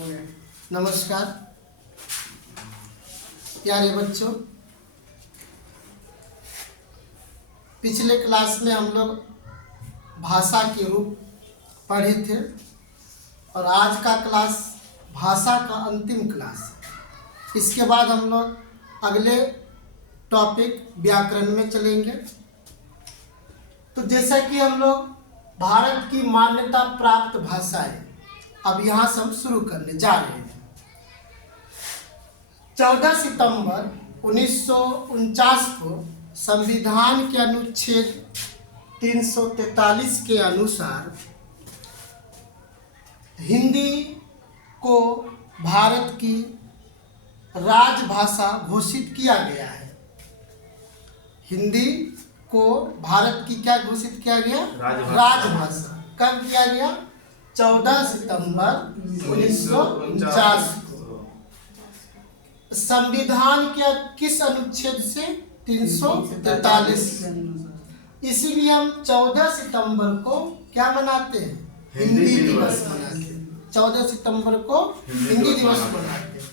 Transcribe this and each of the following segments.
नमस्कार प्यारे बच्चों, पिछले क्लास में हम लोग भाषा के रूप पढ़े थे और आज का क्लास भाषा का अंतिम क्लास है। इसके बाद हम लोग अगले टॉपिक व्याकरण में चलेंगे। तो जैसा कि हम लोग भारत की मान्यता प्राप्त भाषाएं अब यहाँ से हम शुरू करने जा रहे हैं। 14 सितंबर 1949 को संविधान के अनुच्छेद 343 के अनुसार हिंदी को भारत की राजभाषा घोषित किया गया है। हिंदी को भारत की क्या घोषित किया गया? राजभाषा। कब किया गया? 14 सितंबर 1949 को। संविधान के किस अनुच्छेद से? 343। इसीलिए हम 14 सितंबर को क्या मनाते हैं? हिंदी दिवस मनाते हैं। 14 सितंबर को हिंदी दिवस मनाते हैं।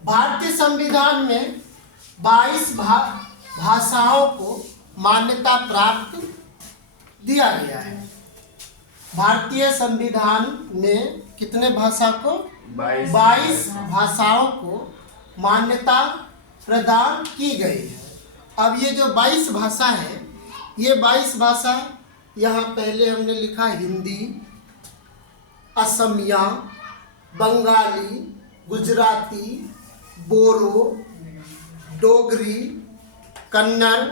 भारतीय संविधान में 22 भाषाओं को मान्यता प्राप्त दिया गया है। भारतीय संविधान में कितने भाषा को? 22 भाषाओं को मान्यता प्रदान की गई है। अब ये जो 22 भाषा है, ये 22 भाषा यहाँ पहले हमने लिखा हिंदी, असमिया, बंगाली, गुजराती, बोरो, डोगरी, कन्नड़।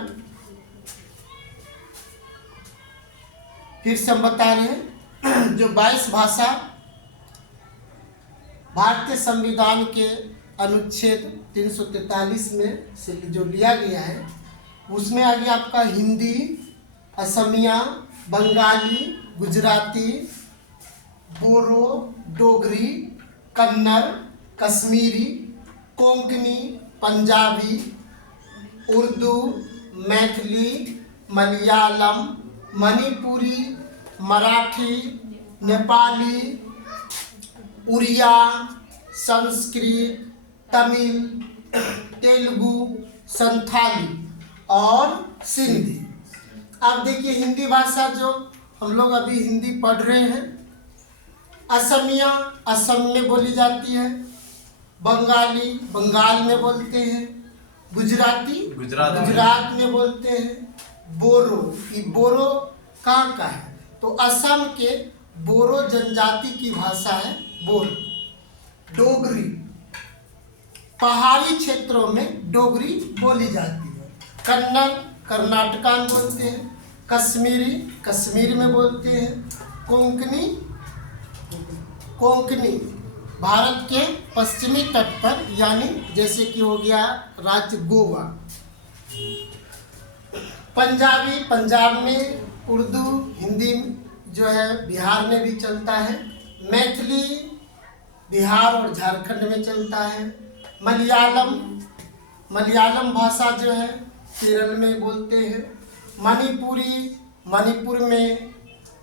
फिर से हम बता रहे हैं जो 22 भाषा भारतीय संविधान के अनुच्छेद 343 में से जो लिया गया है, उसमें आ गया आपका हिंदी, असमिया, बंगाली, गुजराती, बोरो, डोगरी, कन्नड़, कश्मीरी, कोंकणी, पंजाबी, उर्दू, मैथिली, मलयालम, मणिपुरी, मराठी, नेपाली, उड़िया, संस्कृत, तमिल, तेलुगु, संथाली और सिंधी। अब देखिए हिंदी भाषा जो हम लोग अभी हिंदी पढ़ रहे हैं, असमिया असम में बोली जाती है, बंगाली बंगाल में बोलते हैं, गुजराती गुजरात में बोलते हैं, बोरो, ये बोरो कहाँ का है? तो असम के बोरो जनजाति की भाषा है बोरो। डोगरी, पहाड़ी क्षेत्रों में डोगरी बोली जाती है। कन्नड़ कर्नाटका में बोलते हैं, कश्मीरी कश्मीर में बोलते हैं, कोंकणी भारत के पश्चिमी तट पर, यानी जैसे कि हो गया राज्य गोवा। पंजाबी पंजाब में, उर्दू हिंदी जो है बिहार में भी चलता है, मैथिली बिहार और झारखंड में चलता है, मलयालम भाषा जो है केरल में बोलते हैं, मणिपुरी मणिपुर में,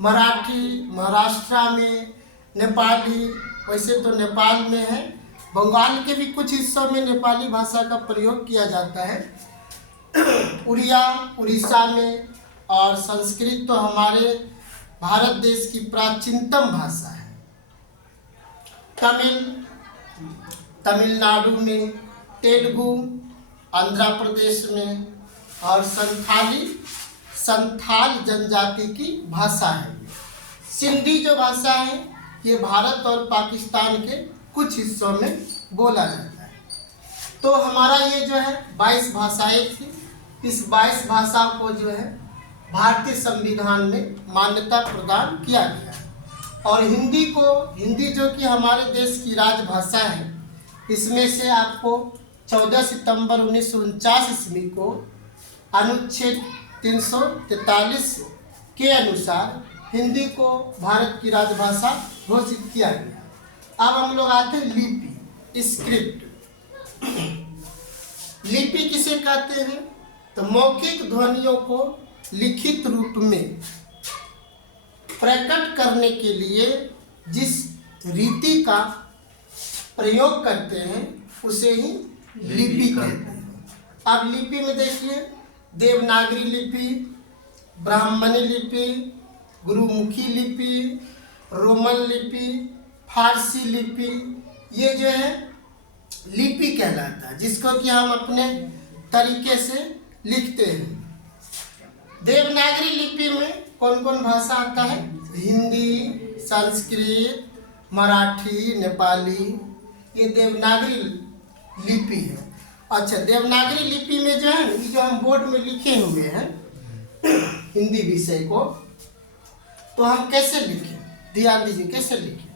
मराठी महाराष्ट्र में, नेपाली वैसे तो नेपाल में है, बंगाल के भी कुछ हिस्सों में नेपाली भाषा का प्रयोग किया जाता है, उड़िया उड़ीसा में, और संस्कृत तो हमारे भारत देश की प्राचीनतम भाषा है। तमिलनाडु में, तेलुगु आंध्र प्रदेश में, और संथाल जनजाति की भाषा है। सिंधी जो भाषा है ये भारत और पाकिस्तान के कुछ हिस्सों में बोला जाता है। तो हमारा ये जो है 22 भाषाएं थी। इस 22 भाषा को जो है भारतीय संविधान में मान्यता प्रदान किया गया है। और हिंदी जो कि हमारे देश की राजभाषा है, इसमें से आपको 14 सितंबर 1949 ईस्वी को अनुच्छेद 343 के अनुसार हिंदी को भारत की राजभाषा घोषित किया गया। अब हम लोग आते हैं लिपि, स्क्रिप्ट। लिपि किसे कहते हैं? तो मौखिक ध्वनियों को लिखित रूप में प्रकट करने के लिए जिस रीति का प्रयोग करते हैं उसे ही लिपि कहते हैं। अब लिपि में देखिए, देवनागरी लिपि, ब्राह्मणी लिपि, गुरुमुखी लिपि, रोमन लिपि, फारसी लिपि, ये जो है लिपि कहलाता है, जिसको कि हम अपने तरीके से लिखते हैं। देवनागरी लिपि में कौन कौन भाषा आता है? हिंदी, संस्कृत, मराठी, नेपाली, ये देवनागरी लिपि है। अच्छा, देवनागरी लिपि में जो है, ये जो हम बोर्ड में लिखे हुए हैं हिंदी विषय को, तो हम कैसे लिखें? ध्यान दीजिए कैसे लिखें।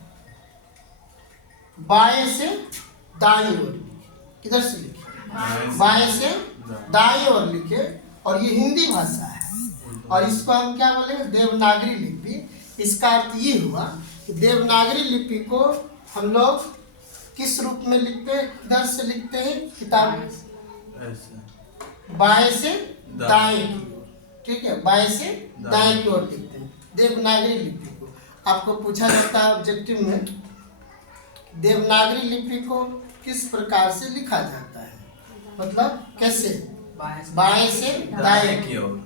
बाएं से दाईं ओर, किधर से लिखें? बाएं से दाईं ओर लिखे। और ये हिंदी भाषा है और इसको हम क्या बोलेंगे? देवनागरी लिपि। इसका अर्थ ये हुआ कि देवनागरी लिपि को हम लोग किस रूप में लिखते हैं? किधर से लिखते हैं? किताब बाएं से दाएं की ओर, ठीक है, बाएं से दाएं की ओर लिखते हैं देवनागरी लिपि को। आपको पूछा जाता है ऑब्जेक्टिव में, देवनागरी लिपि को किस प्रकार से लिखा जाता है, मतलब कैसे? बाएं से दाएं की ओर।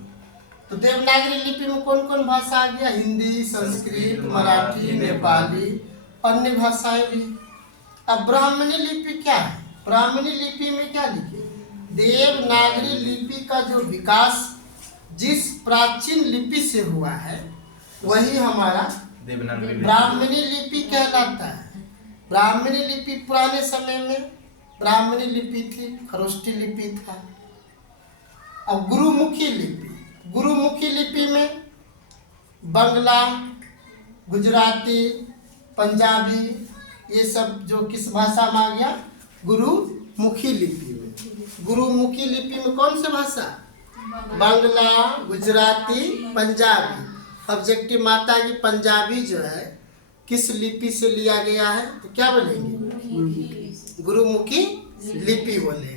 तो देवनागरी लिपि में कौन कौन भाषा आ गया? हिंदी, संस्कृत, मराठी, नेपाली, अन्य भाषाएं भी। अब ब्राह्मणी लिपि क्या है? ब्राह्मणी लिपि में क्या लिखे? देवनागरी लिपि का जो विकास जिस प्राचीन लिपि से हुआ है वही हमारा ब्राह्मणी लिपि कहलाता है। ब्राह्मणी लिपि पुराने समय में ब्राह्मणी लिपि थी, खरोष्ठी लिपि था। अब गुरुमुखी लिपि, गुरुमुखी लिपि में बंगला, गुजराती, पंजाबी, ये सब जो किस भाषा में आ गया? गुरुमुखी लिपि में। गुरुमुखी लिपि में कौन सी भाषा? बंगला, गुजराती, पंजाबी। ऑब्जेक्टिव माता की पंजाबी जो है किस लिपि से लिया गया है? तो क्या बोलेंगे? गुरुमुखी लिपि बोलेंगे।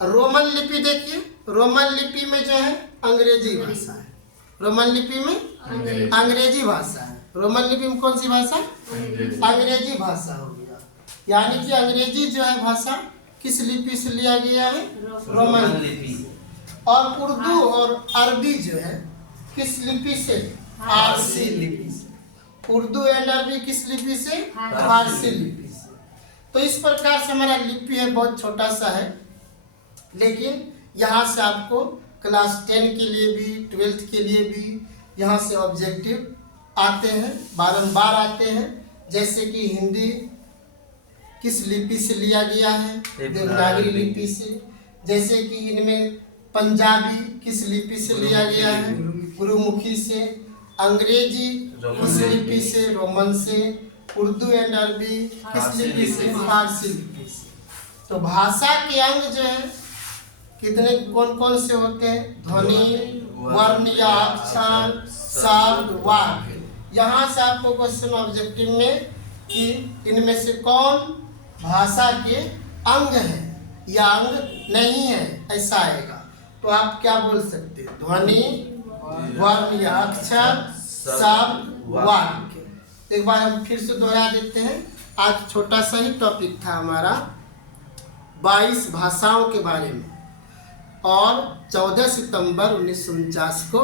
रोमन लिपि देखिए, रोमन लिपि में जो है अंग्रेजी भाषा है। रोमन लिपि में अंग्रेजी भाषा है। रोमन लिपि में कौन सी भाषा? अंग्रेजी भाषा हो गया। यानी कि अंग्रेजी जो है भाषा किस लिपि से लिया गया है? रोमन लिपि। और उर्दू और अरबी जो है किस लिपि से? फारसी लिपि से। उर्दू एंड अरबी किस लिपि से? फारसी लिपि से। तो इस प्रकार से हमारा लिपि है, बहुत छोटा सा है, लेकिन यहाँ से आपको क्लास 10 के लिए भी, 12th के लिए भी यहाँ से ऑब्जेक्टिव आते हैं, बारंबार आते हैं। जैसे कि हिंदी किस लिपि से लिया गया है? देवनागरी लिपि से। जैसे कि इनमें पंजाबी किस लिपि से लिया गया है? गुरुमुखी से। अंग्रेजी किस लिपि से? रोमन से। उर्दू एंड अरबी किस लिपि से? फारसी लिपि से। तो भाषा के अंग जो है कितने कौन कौन से होते हैं? ध्वनि, वर्ण या अक्षर, शब्द, वाक्य। यहाँ से आपको क्वेश्चन ऑब्जेक्टिव में कि इनमें से कौन भाषा के अंग है या अंग नहीं है, ऐसा आएगा। तो आप क्या बोल सकते हैं? ध्वनि, वर्ण या अक्षर, शब्द, वाक्य। एक बार हम फिर से दोहरा देते हैं। आज छोटा सा ही टॉपिक था हमारा 22 भाषाओं के बारे में, और 14 सितंबर 1949 को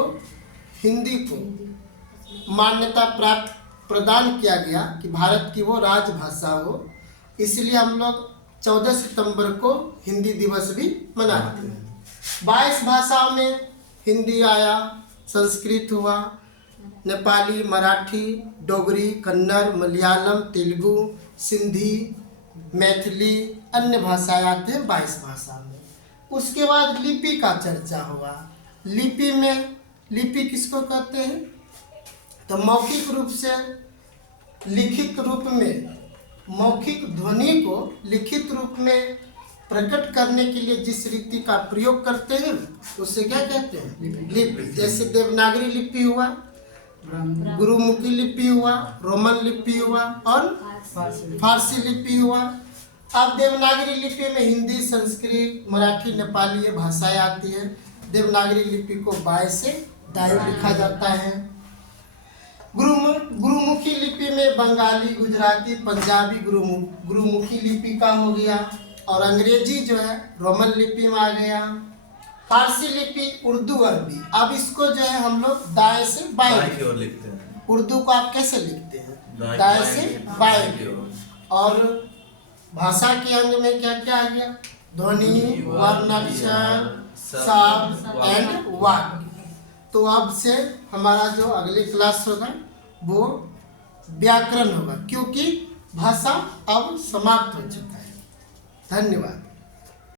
हिंदी को मान्यता प्राप्त प्रदान किया गया कि भारत की वो राजभाषा हो। इसलिए हम लोग 14 सितंबर को हिंदी दिवस भी मनाते हैं। 22 भाषाओं में हिंदी आया, संस्कृत हुआ, नेपाली, मराठी, डोगरी, कन्नड़, मलयालम, तेलुगु, सिंधी, मैथिली, अन्य भाषाएं आते हैं 22 भाषा में। उसके बाद लिपि का चर्चा हुआ। लिपि में, लिपि किसको कहते हैं? तो मौखिक रूप से लिखित रूप में, मौखिक ध्वनि को लिखित रूप में प्रकट करने के लिए जिस रीति का प्रयोग करते हैं उसे क्या कहते हैं? लिपि। जैसे देवनागरी लिपि हुआ, गुरुमुखी लिपि हुआ, रोमन लिपि हुआ और फारसी लिपि हुआ। अब देवनागरी लिपि में हिंदी, संस्कृत, मराठी, नेपाली ये भाषाएं आती हैं। देवनागरी लिपि को बाएं से दाएं लिखा जाता है। गुरुमुखी लिपि में बंगाली, गुजराती, पंजाबी गुरुमुखी लिपि का हो गया, और अंग्रेजी जो है रोमन लिपि में आ गया। फारसी लिपि, उर्दू, अरबी। अब इसको जो है हम लोग दाएं से बाएं की ओर लिखते हैं। उर्दू को आप कैसे लिखते हैं? दाएं से बाएं की ओर। और भाषा के अंग में क्या क्या आ गया? ध्वनि, वर्ण, अक्षर, शब्द एंड वाक्य। तो अब से हमारा जो अगली क्लास होगा वो व्याकरण होगा, क्योंकि भाषा अब समाप्त हो चुका है। धन्यवाद।